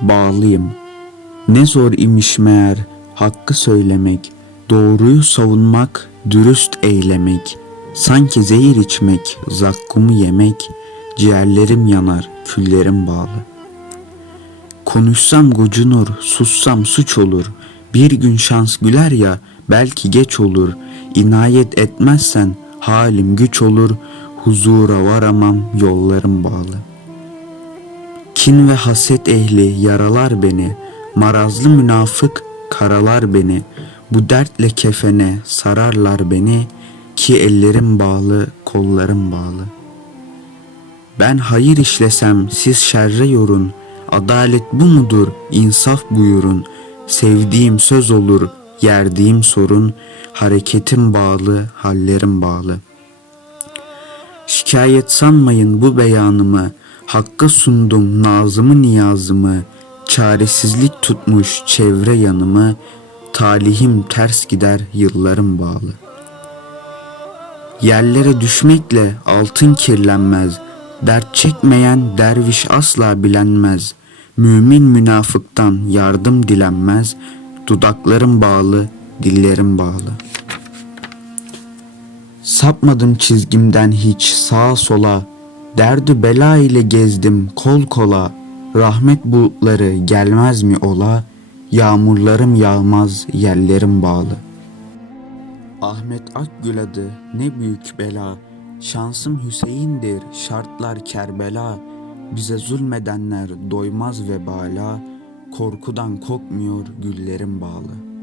bağlıyım. Ne zor imiş meğer hakkı söylemek, doğruyu savunmak, dürüst eylemek. Sanki zehir içmek, zakkumu yemek, ciğerlerim yanar, küllerim bağlı. Konuşsam gocunur, sussam suç olur. Bir gün şans güler ya, belki geç olur. İnayet etmezsen halim güç olur. Huzura varamam, yollarım bağlı. Kin ve haset ehli yaralar beni. Marazlı münafık karalar beni. Bu dertle kefene sararlar beni. Ki ellerim bağlı, kollarım bağlı. Ben hayır işlesem siz şerre yorun. Adalet bu mudur? İnsaf buyurun. Sevdiğim söz olur, yerdiğim sorun. Hareketim bağlı, hallerim bağlı. Şikayet sanmayın bu beyanımı. Hakka sundum nazımı niyazımı. Çaresizlik tutmuş çevre yanımı. Talihim ters gider yıllarım bağlı. Yerlere düşmekle altın kirlenmez. Dert çekmeyen derviş asla bilenmez. Mümin münafıktan yardım dilenmez. Dudaklarım bağlı, dillerim bağlı. Sapmadım çizgimden hiç sağa sola. Derdi bela ile gezdim kol kola. Rahmet bulutları gelmez mi ola? Yağmurlarım yağmaz, yerlerim bağlı. Ahmet Akgül adı ne büyük bela. Şansım Hüseyin'dir, şartlar Kerbela. Bize zulmedenler doymaz vebala. Korkudan kokmuyor güllerim bağlı.